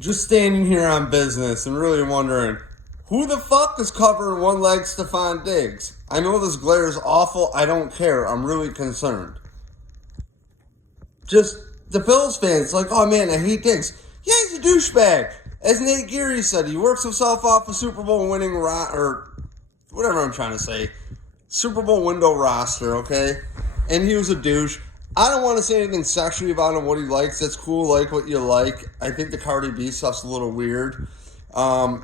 just standing here on business and really wondering, who the fuck is covering one-leg Stephon Diggs? I know this glare is awful. I don't care. I'm really concerned. Just the Bills fans, like, oh man, I hate Diggs. Yeah, he's a douchebag. As Nate Geary said, he works himself off a Super Bowl winning or whatever I'm trying to say. Super Bowl window roster, okay? And he was a douche. I don't want to say anything sexually about him, what he likes. That's cool, like what you like. I think the Cardi B stuff's a little weird.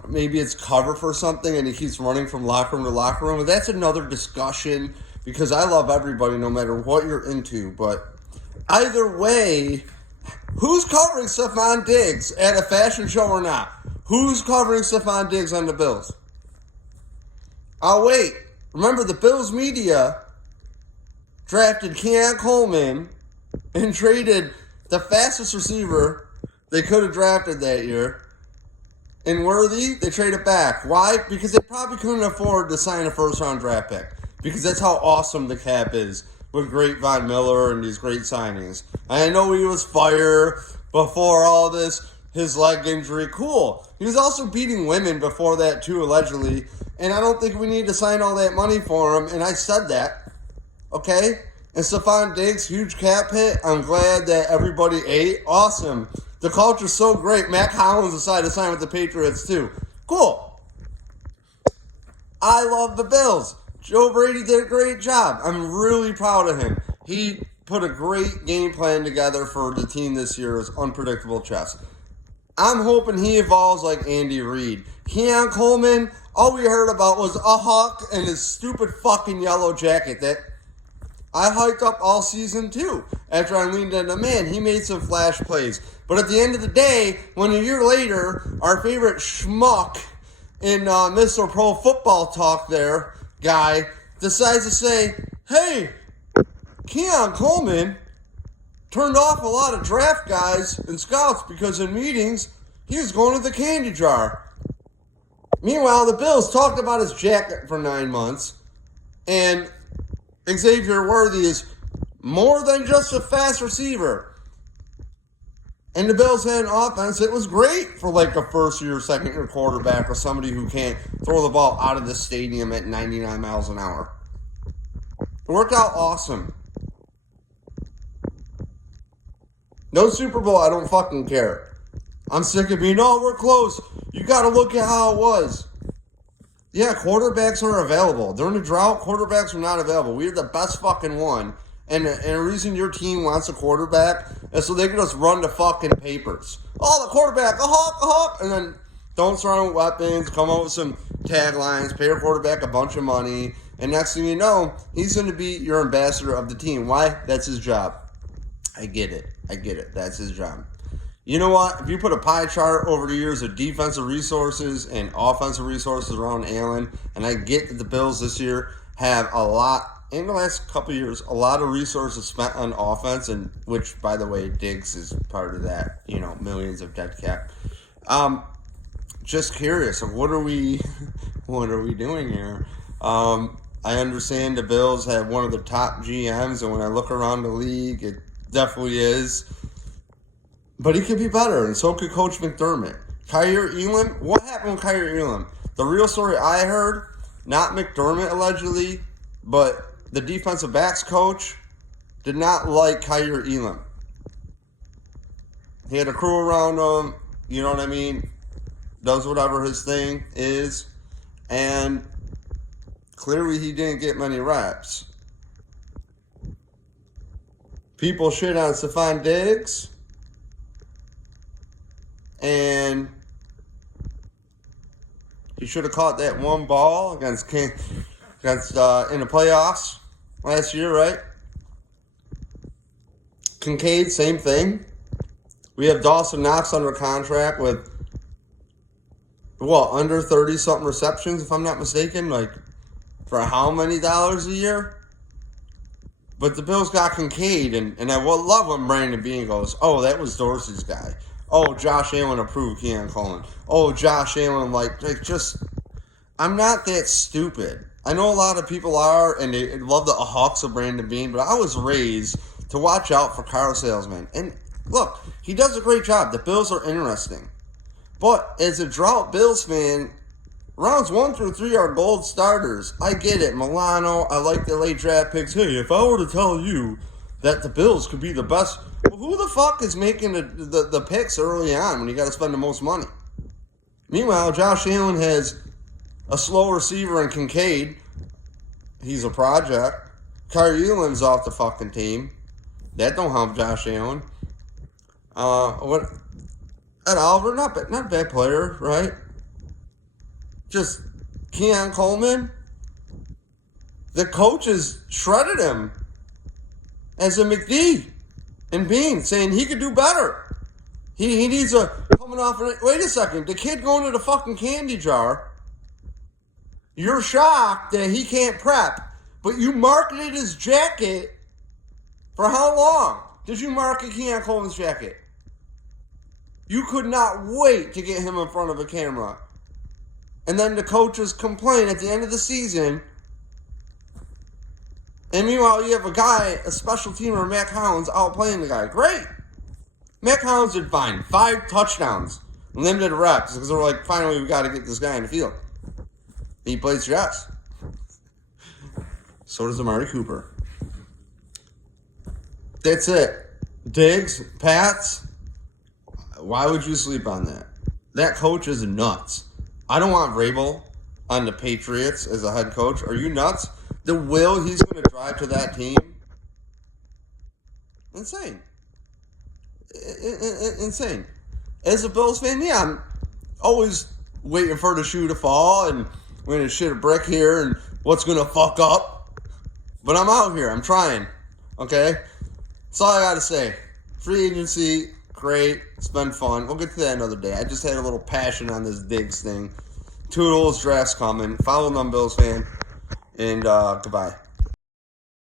Maybe it's cover for something and he keeps running from locker room to locker room. But that's another discussion because I love everybody no matter what you're into. But either way, who's covering Stephon Diggs at a fashion show or not? Who's covering Stephon Diggs on the Bills? Oh, wait. Remember, the Bills media drafted Keon Coleman and traded the fastest receiver they could have drafted that year. In Worthy, they traded back. Why? Because they probably couldn't afford to sign a first-round draft pick. Because that's how awesome the cap is with great Von Miller and these great signings. I know he was fired before all this, his leg injury. Cool. He was also beating women before that too, allegedly. And I don't think we need to sign all that money for him. And I said that. Okay? And Stephon Diggs, huge cap hit. I'm glad that everybody ate. Awesome. The culture's so great. Mac Hollins decided to sign with the Patriots too. Cool. I love the Bills. Joe Brady did a great job. I'm really proud of him. He put a great game plan together for the team this year as unpredictable chess. I'm hoping he evolves like Andy Reid. Keon Coleman, all we heard about was a hawk and his stupid fucking yellow jacket that I hyped up all season too. After I leaned into man, he made some flash plays. But at the end of the day, when a year later, our favorite schmuck in Mr. Pro Football Talk there, guy, decides to say, hey, Keon Coleman turned off a lot of draft guys and scouts because in meetings, he was going to the candy jar. Meanwhile, the Bills talked about his jacket for 9 months, and Xavier Worthy is more than just a fast receiver. And the Bills had an offense that was great for like a first-year, second-year quarterback or somebody who can't throw the ball out of the stadium at 99 miles an hour. It worked out awesome. No Super Bowl, I don't fucking care. I'm sick of being, oh, we're close. You got to look at how it was. Yeah, quarterbacks are available. During the drought, quarterbacks are not available. We're the best fucking one. And the reason your team wants a quarterback is so they can just run the fucking papers. Oh, the quarterback, a hawk. And then don't surround with weapons, come up with some taglines, pay your quarterback a bunch of money. And next thing you know, he's going to be your ambassador of the team. Why? That's his job. I get it. That's his job. You know what? If you put a pie chart over the years of defensive resources and offensive resources around Allen, and I get that the Bills this year have a lot, in the last couple of years, a lot of resources spent on offense, and which, by the way, Diggs is part of that, millions of dead cap. Just curious, what are we doing here? I understand the Bills have one of the top GMs, and when I look around the league, it definitely is. But he could be better, and so could Coach McDermott. Kyer Elam, what happened with Kyer Elam? The real story I heard, not McDermott allegedly, but the defensive backs coach did not like Kyer Elam. He had a crew around him, you know what I mean? Does whatever his thing is, and clearly he didn't get many reps. People shit on Stephon Diggs, and he should have caught that one ball against in the playoffs last year, right? Kincaid, same thing. We have Dawson Knox under contract with, under 30-something receptions, if I'm not mistaken, like, for how many dollars a year? But the Bills got Kincaid, and I will love when Brandon Beane goes, oh, that was Dorsey's guy. Oh, Josh Allen approved Keon Coleman. Oh, Josh Allen, I'm not that stupid. I know a lot of people are, and they love the Hawks of Brandon Beane, but I was raised to watch out for car salesmen. And look, he does a great job. The Bills are interesting. But as a drought Bills fan, rounds 1 through 3 are gold starters. I get it. Milano, I like the late draft picks. Hey, if I were to tell you that the Bills could be the best, well, who the fuck is making the picks early on when you got to spend the most money? Meanwhile, Josh Allen has a slow receiver in Kincaid. He's a project. Kyrie Elam's off the fucking team. That don't help Josh Allen. Ed Oliver, not a bad player, right? Just Keon Coleman. The coaches shredded him as a McD and Bean, saying he could do better. He needs a coming off. Wait a second, the kid going to the fucking candy jar. You're shocked that he can't prep, but you marketed his jacket for how long? Did you market Keon Coleman's jacket? You could not wait to get him in front of a camera. And then the coaches complain at the end of the season. And meanwhile, you have a guy, a special teamer, Matt Collins, outplaying the guy. Great. Matt Collins did fine. 5 touchdowns. Limited reps. Because they were like, finally, we got to get this guy in the field. He plays Jets. So does Amari Cooper. That's it. Diggs, Pats. Why would you sleep on that? That coach is nuts. I don't want Vrabel on the Patriots as a head coach. Are you nuts? The will he's going to drive to that team? Insane. Insane. As a Bills fan, yeah, I'm always waiting for the shoe to fall and we're going to shit a brick here and what's going to fuck up. But I'm out here. I'm trying. Okay? That's all I got to say. Free agency, great. It's been fun. We'll get to that another day. I just had a little passion on this Diggs thing. Toodles, draft's coming. Follow them, Bills fan. And goodbye.